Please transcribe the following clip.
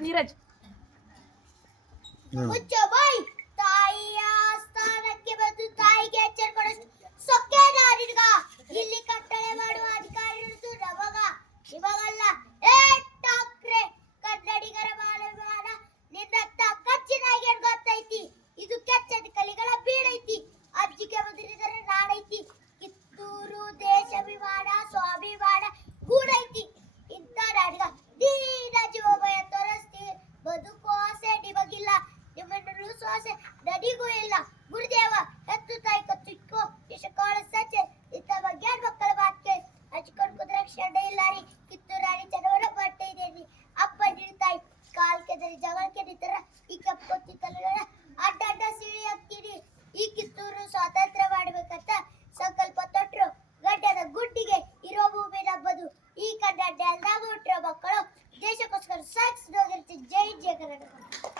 ನೀರಜ್ ಹುಚ್ಚ ಬಾಯ್ ತಾಯಿಯ ಸ್ಥಾನಕ್ಕೆ ಬಂದು ತಾಯಿಗೆ ಎಚ್ಚರ ಕೊಡಷ್ಟು ಸೊಕ್ಕೇನ ನಿನಗ ಇಲ್ಲಿ ಕಟ್ಟಳೆ ಮಾಡುವ ಅಧಿಕಾರ ಇರುವುದು ನಮಗ ನಿಮಗಲ್ಲ